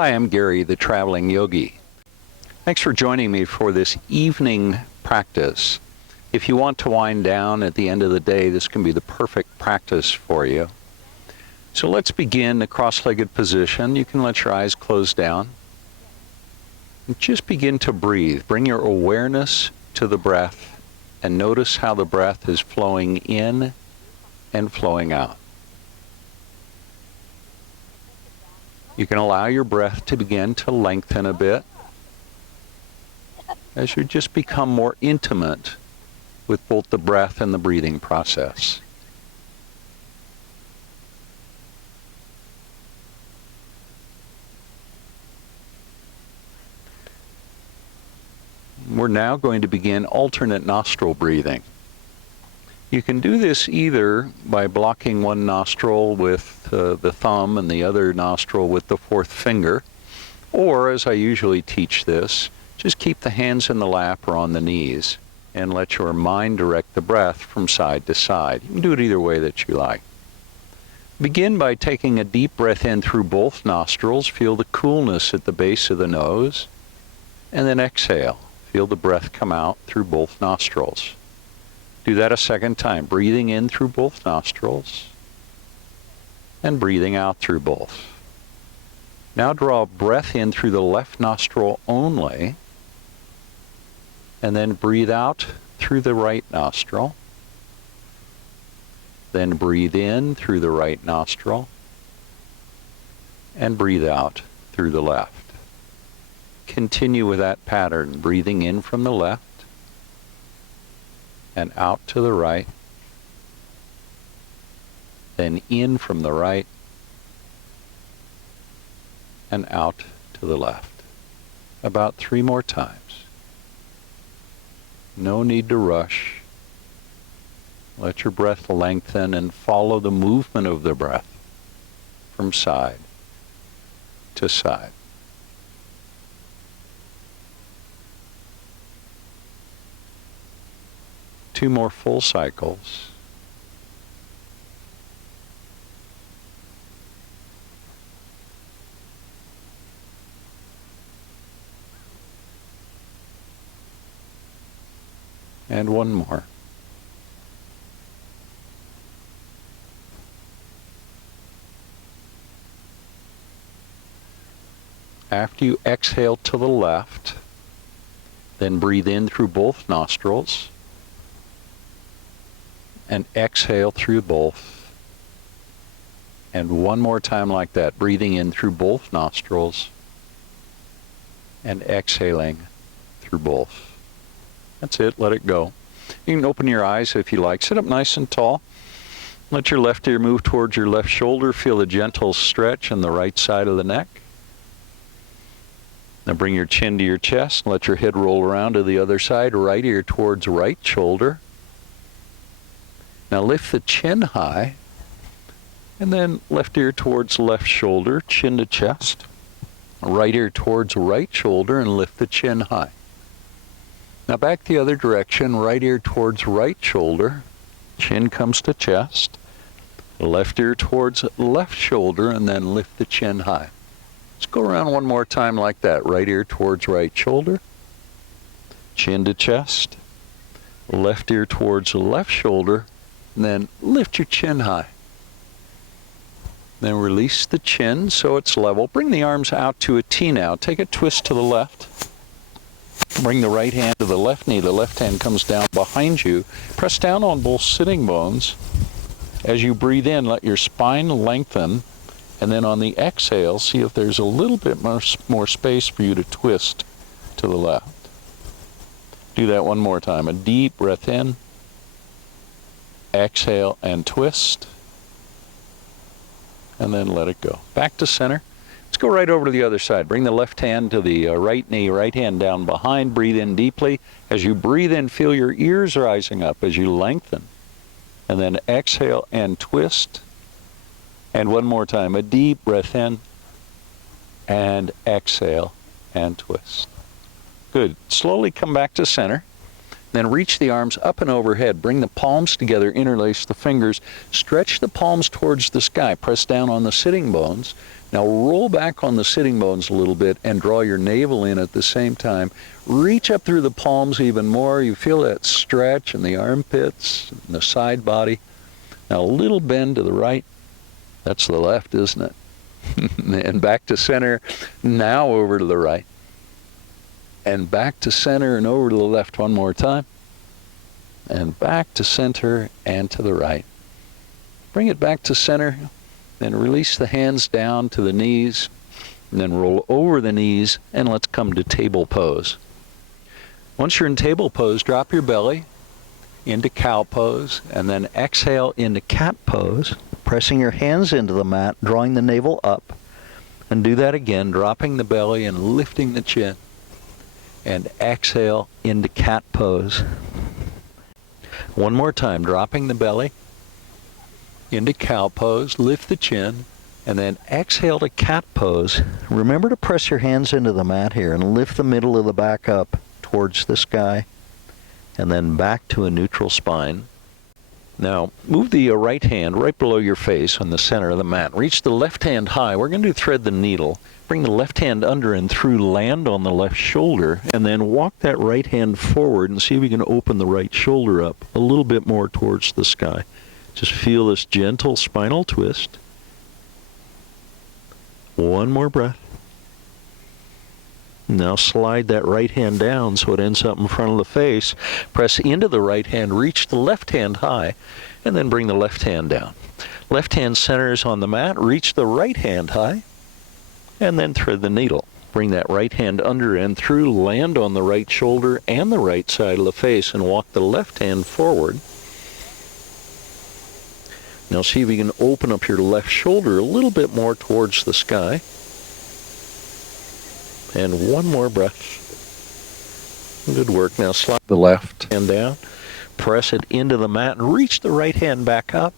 Hi, I'm Gary, the Traveling Yogi. Thanks for joining me for this evening practice. If you want to wind down at the end of the day, this can be the perfect practice for you. So let's begin the cross-legged position. You can let your eyes close down. And just begin to breathe. Bring your awareness to the breath and notice how the breath is flowing in and flowing out. You can allow your breath to begin to lengthen a bit as you just become more intimate with both the breath and the breathing process. We're now going to begin alternate nostril breathing. You can do this either by blocking one nostril with the thumb and the other nostril with the fourth finger, or, as I usually teach this, just keep the hands in the lap or on the knees and let your mind direct the breath from side to side. You can do it either way that you like. Begin by taking a deep breath in through both nostrils. Feel the coolness at the base of the nose, and then exhale. Feel the breath come out through both nostrils. Do that a second time, breathing in through both nostrils and breathing out through both. Now draw a breath in through the left nostril only, and then breathe out through the right nostril. Then breathe in through the right nostril and breathe out through the left. Continue with that pattern, breathing in from the left and out to the right, then in from the right and out to the left. About 3 more times. No need to rush. Let your breath lengthen and follow the movement of the breath from side to side. Two more full cycles. And one more. After you exhale to the left, then breathe in through both nostrils and exhale through both. And one more time like that, breathing in through both nostrils and exhaling through both. That's it, let it go. You can open your eyes if you like. Sit up nice and tall. Let your left ear move towards your left shoulder. Feel a gentle stretch on the right side of the neck. Now bring your chin to your chest and let your head roll around to the other side. Right ear towards right shoulder. Now lift the chin high, and then left ear towards left shoulder, chin to chest. Right ear towards right shoulder, and lift the chin high. Now back the other direction, right ear towards right shoulder, chin comes to chest. Left ear towards left shoulder, and then lift the chin high. Let's go around one more time like that. Right ear towards right shoulder, chin to chest. Left ear towards left shoulder, and then lift your chin high. Then release the chin so it's level. Bring the arms out to a T now. Take a twist to the left. Bring the right hand to the left knee. The left hand comes down behind you. Press down on both sitting bones. As you breathe in, let your spine lengthen. And then on the exhale, see if there's a little bit more space for you to twist to the left. Do that one more time. A deep breath in. Exhale and twist, and then let it go. Back to center. Let's go right over to the other side. Bring the left hand to the right knee, right hand down behind. Breathe in deeply. As you breathe in, feel your ears rising up as you lengthen. And then exhale and twist. And one more time, a deep breath in, and exhale and twist. Good. Slowly come back to center. Then reach the arms up and overhead. Bring the palms together, interlace the fingers. Stretch the palms towards the sky. Press down on the sitting bones. Now roll back on the sitting bones a little bit and draw your navel in at the same time. Reach up through the palms even more. You feel that stretch in the armpits, and the side body. Now a little bend to the right. That's the left, isn't it? And back to center. Now over to the right. And back to center and over to the left one more time. And back to center and to the right. Bring it back to center. Then release the hands down to the knees. And then roll over the knees. And let's come to table pose. Once you're in table pose, drop your belly into cow pose. And then exhale into cat pose. Pressing your hands into the mat, drawing the navel up. And do that again, dropping the belly and lifting the chin. And exhale into cat pose. One more time, dropping the belly into cow pose, lift the chin, and then exhale to cat pose. Remember to press your hands into the mat here and lift the middle of the back up towards the sky, and then back to a neutral spine. Now, move the right hand right below your face on the center of the mat. Reach the left hand high. We're going to thread the needle. Bring the left hand under and through, land on the left shoulder, and then walk that right hand forward and see if you can open the right shoulder up a little bit more towards the sky. Just feel this gentle spinal twist. One more breath. Now slide that right hand down so it ends up in front of the face. Press into the right hand, reach the left hand high, and then bring the left hand down. Left hand centers on the mat, reach the right hand high, and then thread the needle. Bring that right hand under and through, land on the right shoulder and the right side of the face, and walk the left hand forward. Now see if you can open up your left shoulder a little bit more towards the sky. And one more breath. Good work. Now slide the left hand down, press it into the mat, and reach the right hand back up,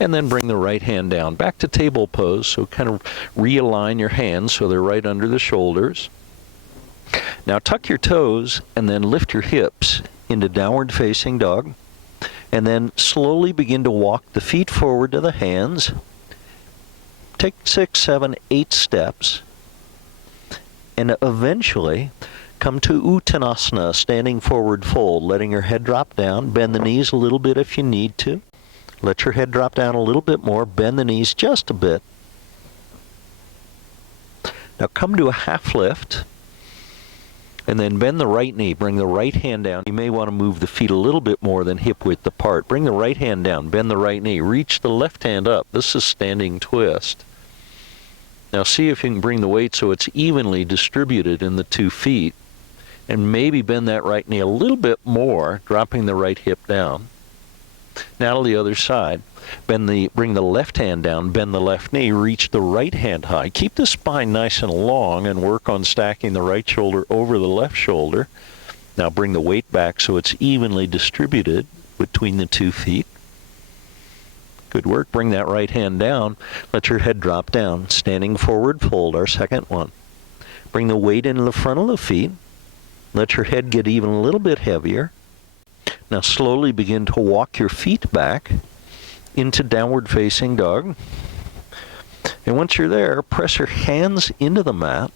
and then bring the right hand down. Back to table pose, so kind of realign your hands so they're right under the shoulders. Now tuck your toes and then lift your hips into downward facing dog, and then slowly begin to walk the feet forward to the hands. Take 6, 7, 8 steps. And eventually come to Uttanasana, standing forward fold, letting your head drop down. Bend the knees a little bit if you need to. Let your head drop down a little bit more. Bend the knees just a bit. Now come to a half lift. And then bend the right knee. Bring the right hand down. You may want to move the feet a little bit more than hip width apart. Bring the right hand down. Bend the right knee. Reach the left hand up. This is standing twist. Now see if you can bring the weight so it's evenly distributed in the 2 feet, and maybe bend that right knee a little bit more, dropping the right hip down. Now to the other side. Bring the left hand down, bend the left knee, reach the right hand high. Keep the spine nice and long and work on stacking the right shoulder over the left shoulder. Now bring the weight back so it's evenly distributed between the 2 feet. Good work. Bring that right hand down. Let your head drop down. Standing forward fold, our second one. Bring the weight into the front of the feet. Let your head get even a little bit heavier. Now slowly begin to walk your feet back into downward facing dog. And once you're there, press your hands into the mat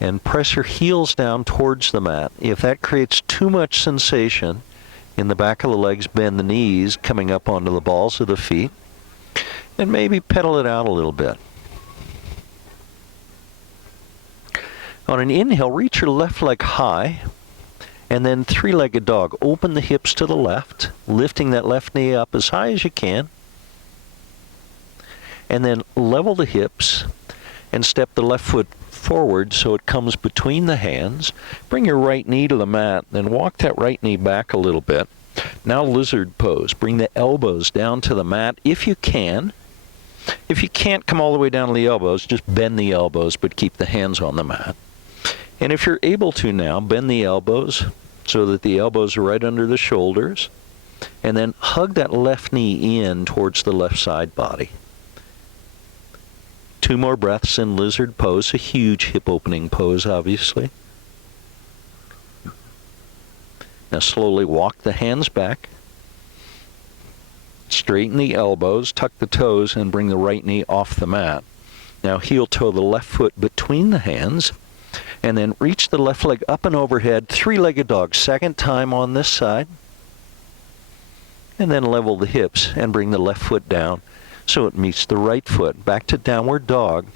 and press your heels down towards the mat. If that creates too much sensation in the back of the legs, bend the knees coming up onto the balls of the feet, and maybe pedal it out a little bit. On an inhale, reach your left leg high, and then 3-legged dog. Open the hips to the left, lifting that left knee up as high as you can, and then level the hips and step the left foot forward so it comes between the hands. Bring your right knee to the mat, then walk that right knee back a little bit. Now lizard pose. Bring the elbows down to the mat if you can. If you can't come all the way down to the elbows, just bend the elbows but keep the hands on the mat. And if you're able to now, bend the elbows so that the elbows are right under the shoulders, and then hug that left knee in towards the left side body. 2 more breaths in lizard pose, a huge hip opening pose, obviously. Now slowly walk the hands back. Straighten the elbows, tuck the toes, and bring the right knee off the mat. Now heel toe the left foot between the hands, and then reach the left leg up and overhead, three-legged dog. Second time on this side. And then level the hips and bring the left foot down so it meets the right foot. Back to downward dog.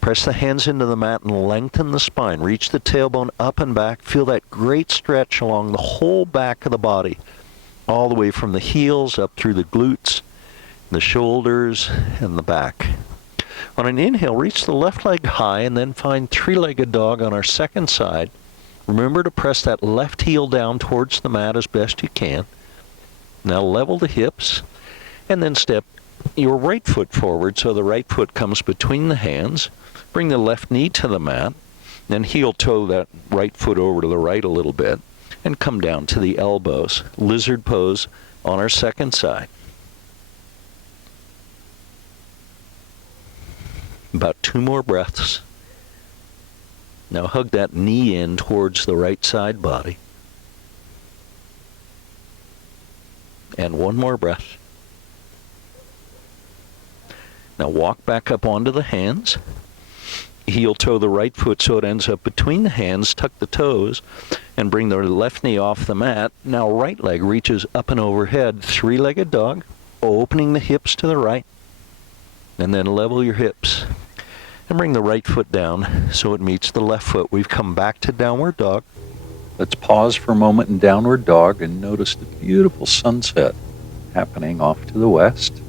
Press the hands into the mat and lengthen the spine. Reach the tailbone up and back. Feel that great stretch along the whole back of the body, all the way from the heels up through the glutes, the shoulders, and the back. On an inhale, reach the left leg high and then find three-legged dog on our second side. Remember to press that left heel down towards the mat as best you can. Now level the hips and then step your right foot forward so the right foot comes between the hands. Bring the left knee to the mat, then heel toe that right foot over to the right a little bit and come down to the elbows. Lizard pose on our second side. About 2 more breaths. Now hug that knee in towards the right side body. And 1 more breath. Now walk back up onto the hands. Heel toe the right foot so it ends up between the hands. Tuck the toes and bring the left knee off the mat. Now right leg reaches up and overhead. Three-legged dog, opening the hips to the right. And then level your hips. And bring the right foot down so it meets the left foot. We've come back to downward dog. Let's pause for a moment in downward dog and notice the beautiful sunset happening off to the west.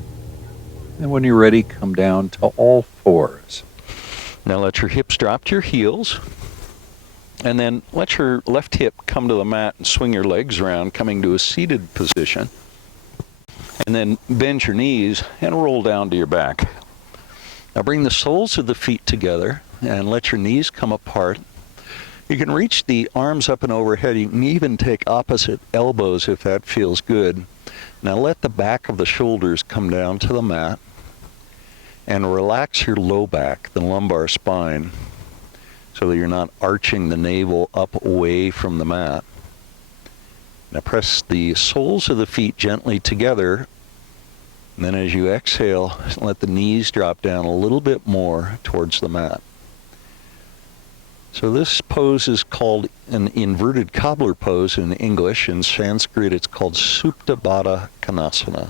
And when you're ready, come down to all fours. Now let your hips drop to your heels. And then let your left hip come to the mat and swing your legs around, coming to a seated position. And then bend your knees and roll down to your back. Now bring the soles of the feet together and let your knees come apart. You can reach the arms up and overhead. You can even take opposite elbows if that feels good. Now let the back of the shoulders come down to the mat and relax your low back, the lumbar spine, so that you're not arching the navel up away from the mat. Now press the soles of the feet gently together. And then as you exhale, let the knees drop down a little bit more towards the mat. So this pose is called an inverted cobbler pose in English. In Sanskrit, it's called Supta Baddha Konasana.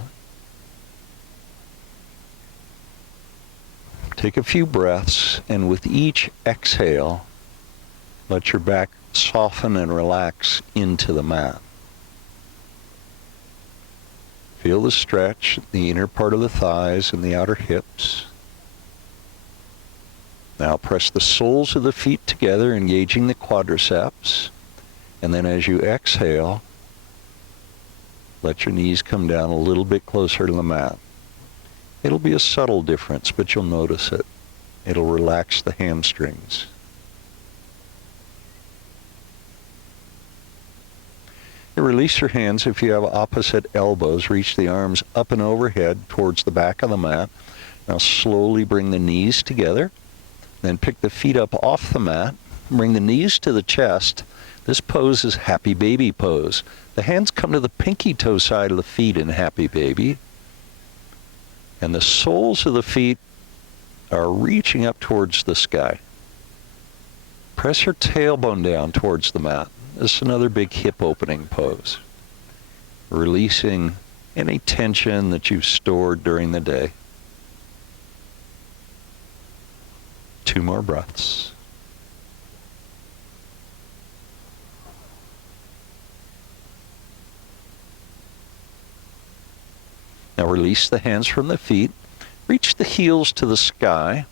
Take a few breaths, and with each exhale, let your back soften and relax into the mat. Feel the stretch, the inner part of the thighs and the outer hips. Now press the soles of the feet together, engaging the quadriceps. And then as you exhale, let your knees come down a little bit closer to the mat. It'll be a subtle difference, but you'll notice it. It'll relax the hamstrings. You release your hands if you have opposite elbows. Reach the arms up and overhead towards the back of the mat. Now slowly bring the knees together. Then pick the feet up off the mat. Bring the knees to the chest. This pose is Happy Baby pose. The hands come to the pinky toe side of the feet in Happy Baby. And the soles of the feet are reaching up towards the sky. Press your tailbone down towards the mat. This is another big hip opening pose. Releasing any tension that you've stored during the day. 2 more breaths. Now release the hands from the feet. Reach the heels to the sky.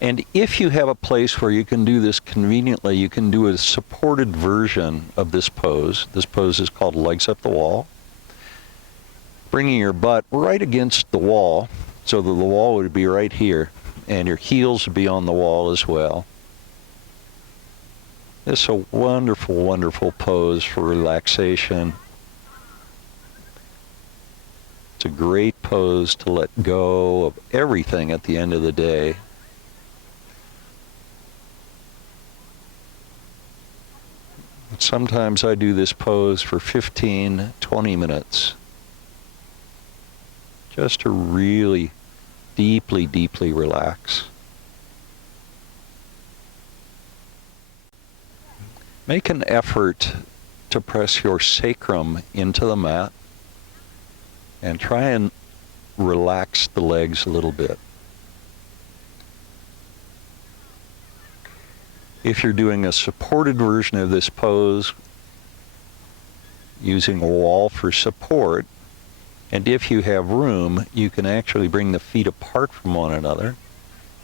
And if you have a place where you can do this conveniently, you can do a supported version of this pose. This pose is called Legs Up the Wall. Bringing your butt right against the wall, so that the wall would be right here, and your heels would be on the wall as well. This is a wonderful, wonderful pose for relaxation. It's a great pose to let go of everything at the end of the day. Sometimes I do this pose for 15, 20 minutes, just to really deeply, deeply relax. Make an effort to press your sacrum into the mat and try and relax the legs a little bit. If you're doing a supported version of this pose, using a wall for support, and if you have room, you can actually bring the feet apart from one another.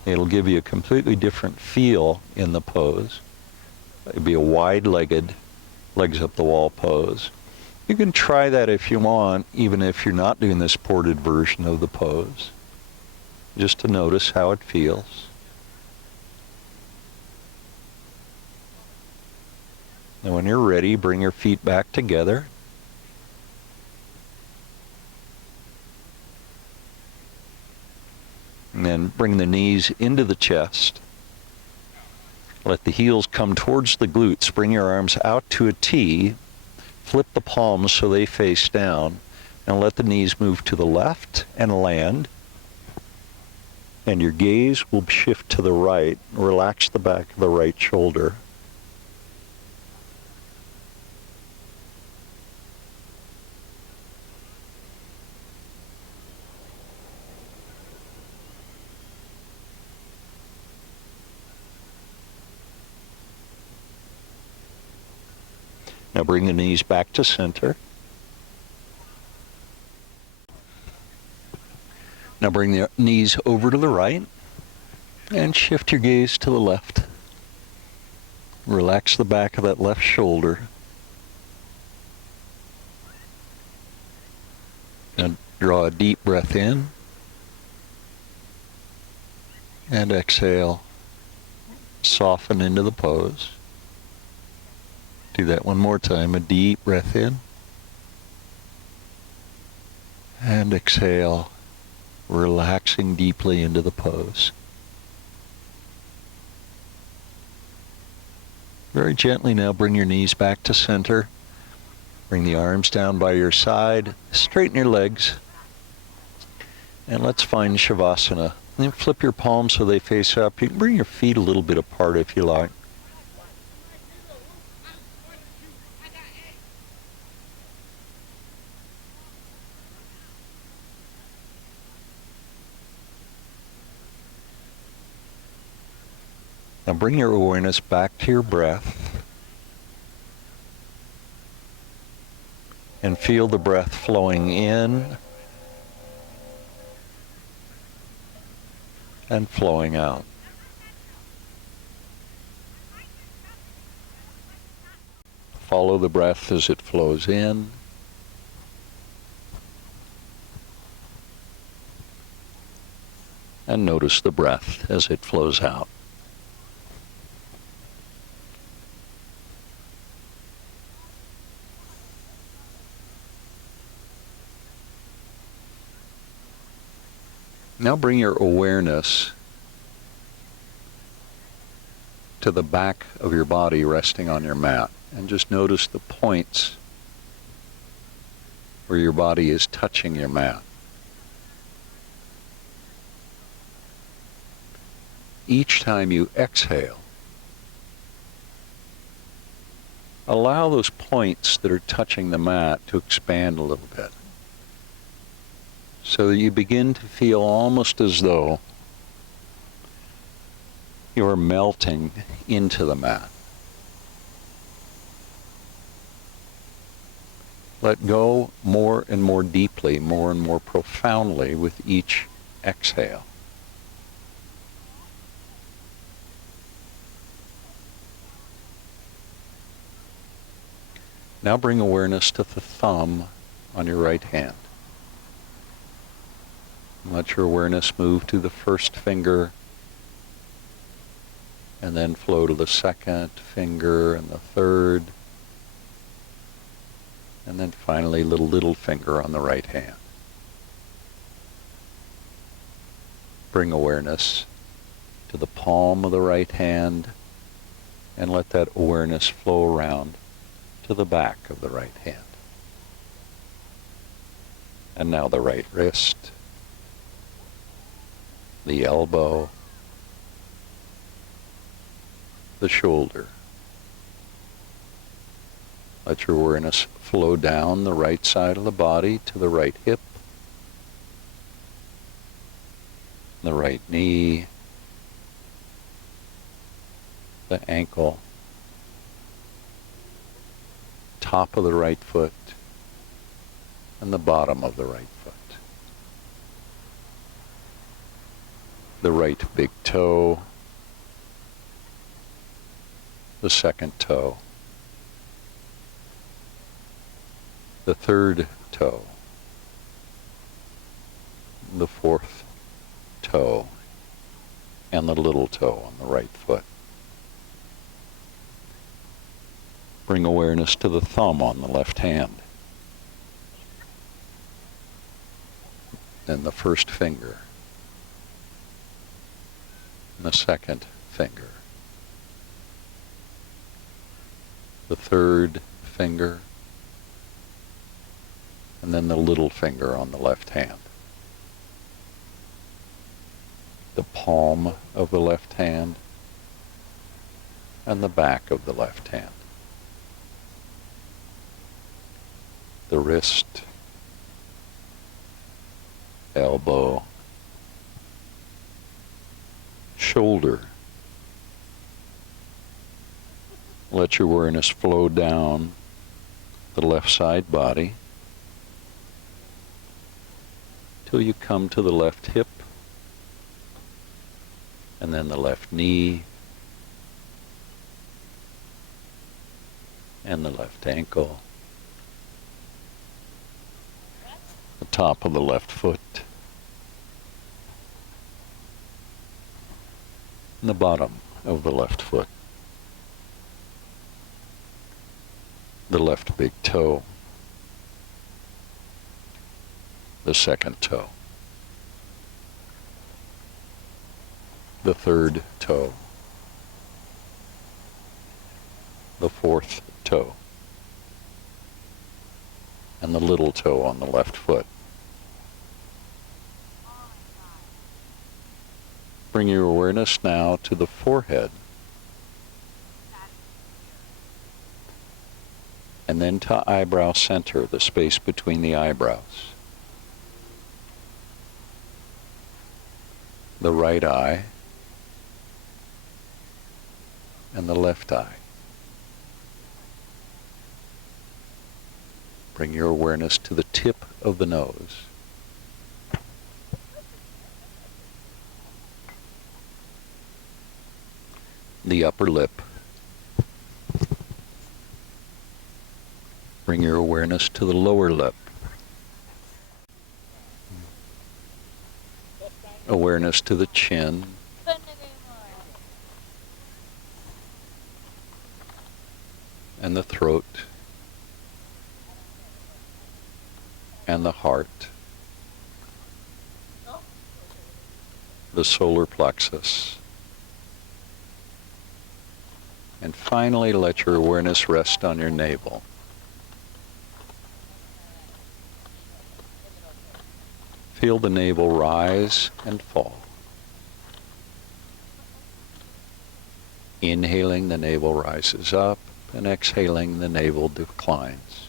It'll give you a completely different feel in the pose. It'd be a wide-legged, legs up the wall pose. You can try that if you want, even if you're not doing the supported version of the pose, just to notice how it feels. And when you're ready, bring your feet back together. And then bring the knees into the chest. Let the heels come towards the glutes. Bring your arms out to a T. Flip the palms so they face down. And let the knees move to the left and land. And your gaze will shift to the right. Relax the back of the right shoulder. Now bring the knees back to center. Now bring the knees over to the right and shift your gaze to the left. Relax the back of that left shoulder. And draw a deep breath in and exhale. Soften into the pose. Do that one more time. A deep breath in and exhale, relaxing deeply into the pose. Very gently now bring your knees back to center. Bring the arms down by your side. Straighten your legs. And let's find Shavasana. And then flip your palms so they face up. You can bring your feet a little bit apart if you like. Now bring your awareness back to your breath and feel the breath flowing in and flowing out. Follow the breath as it flows in and notice the breath as it flows out. Now bring your awareness to the back of your body resting on your mat and just notice the points where your body is touching your mat. Each time you exhale, allow those points that are touching the mat to expand a little bit, so that you begin to feel almost as though you're melting into the mat. Let go more and more deeply, more and more profoundly with each exhale. Now bring awareness to the thumb on your right hand. Let your awareness move to the first finger and then flow to the second finger and the third, and then finally little finger on the right hand. Bring awareness to to the palm of the right hand and let that awareness flow around to the back of the right hand. And now the right wrist, the elbow, the shoulder. Let your awareness flow down the right side of the body to the right hip, the right knee, the ankle, top of the right foot, and the bottom of the right foot. The right big toe, the second toe, the third toe, the fourth toe, and the little toe on the right foot. Bring awareness to the thumb on the left hand, and the first finger, and the second finger, the third finger, and then the little finger on the left hand. The palm of the left hand and the back of the left hand. The wrist, elbow, shoulder. Let your awareness flow down the left side body till you come to the left hip, and then the left knee, and the left ankle, the top of the left foot, and the bottom of the left foot, the left big toe, the second toe, the third toe, the fourth toe, and the little toe on the left foot. Bring your awareness now to the forehead, and then to eyebrow center, the space between the eyebrows. The right eye and the left eye. Bring your awareness to the tip of the nose. The upper lip. Bring your awareness to the lower lip. Awareness to the chin. And the throat. And the heart. The solar plexus. And finally, let your awareness rest on your navel. Feel the navel rise and fall. Inhaling, the navel rises up, and exhaling, the navel declines.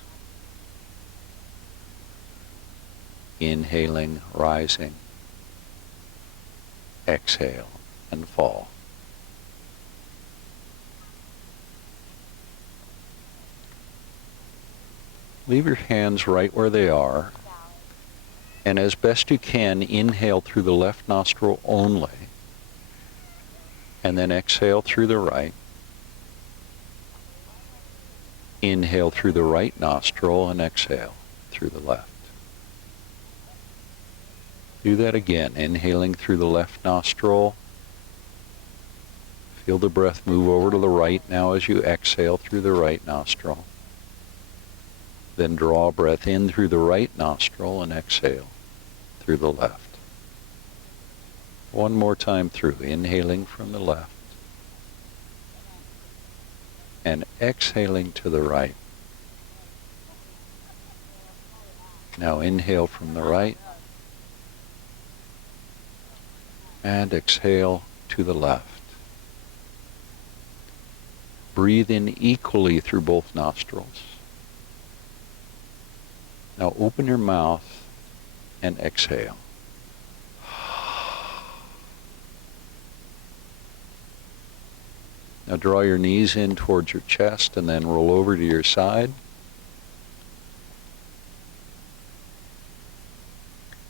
Inhaling, rising, exhale, and fall. Leave your hands right where they are, and as best you can, inhale through the left nostril only, and then exhale through the right. Inhale through the right nostril and exhale through the left. Do that again, inhaling through the left nostril. Feel the breath move over to the right now as you exhale through the right nostril. Then draw breath in through the right nostril and exhale through the left. One more time through, inhaling from the left and exhaling to the right. Now inhale from the right and exhale to the left. Breathe in equally through both nostrils. Now open your mouth and exhale. Now draw your knees in towards your chest and then roll over to your side.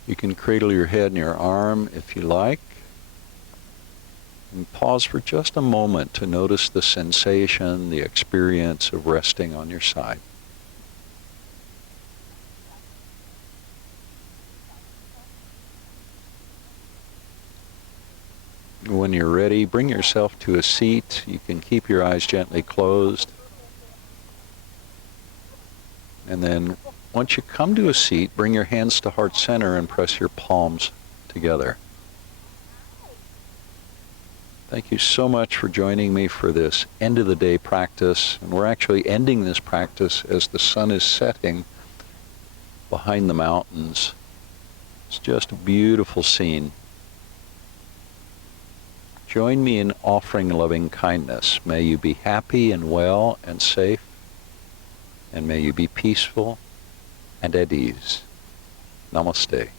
You can cradle your head in your arm if you like. And pause for just a moment to notice the sensation, the experience of resting on your side. When you're ready, bring yourself to a seat. You can keep your eyes gently closed. And then once you come to a seat, bring your hands to heart center and press your palms together. Thank you so much for joining me for this end of the day practice. And we're actually ending this practice as the sun is setting behind the mountains. It's just a beautiful scene. Join me in offering loving kindness. May you be happy and well and safe, and may you be peaceful and at ease. Namaste.